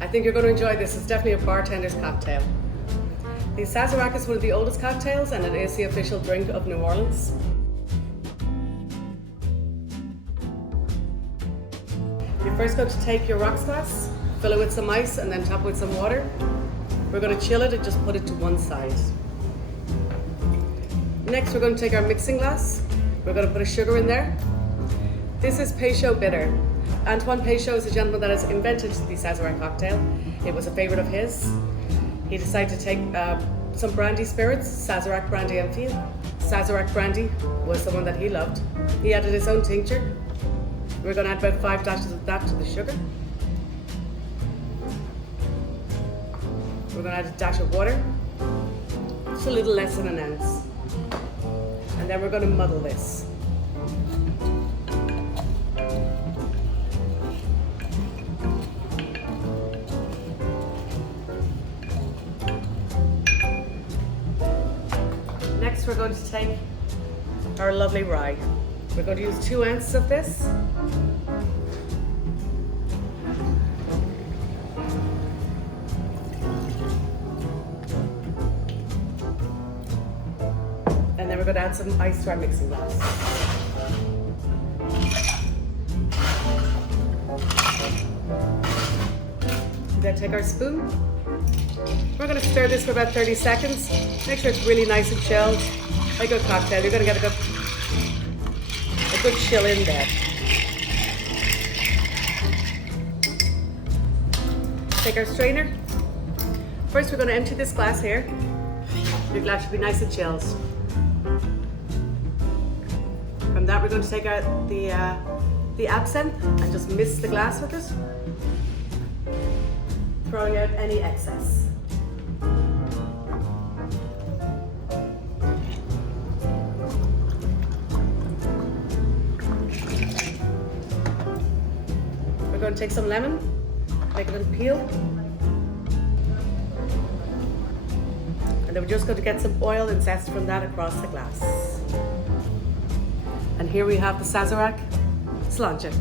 I think you're going to enjoy this. It's definitely a bartender's cocktail. The Sazerac is one of the oldest cocktails and it is the official drink of New Orleans. You're first going to take your rocks glass, fill it with some ice and then top it with some water. We're going to chill it and just put it to one side. Next we're going to take our mixing glass. We're going to put a sugar in there. This is Peychaud bitter. Antoine Peychaud is a gentleman that has invented the Sazerac cocktail. It was a favorite of his. He decided to take some brandy spirits, Sazerac brandy and field. Sazerac brandy was the one that he loved. He added his own tincture. We're going to add about 5 dashes of that to the sugar. We're going to add a dash of water, just a little less than an ounce. And then we're going to muddle this. Next we're going to take our lovely rye. We're going to use 2 ounces of this. And then we're going to add some ice to our mixing glass. Then take our spoon. We're going to stir this for about 30 seconds. Make sure it's really nice and chilled. Like a cocktail, you're going to get a good chill in there. Take our strainer. First we're going to empty this glass here. Your glass should be nice and chilled. From that we're going to take out the absinthe and just mist the glass with it, throwing out any excess. We're going to take some lemon, make a little peel, and then we're just going to get some oil and zest from that across the glass. And here we have the Sazerac Cilantro.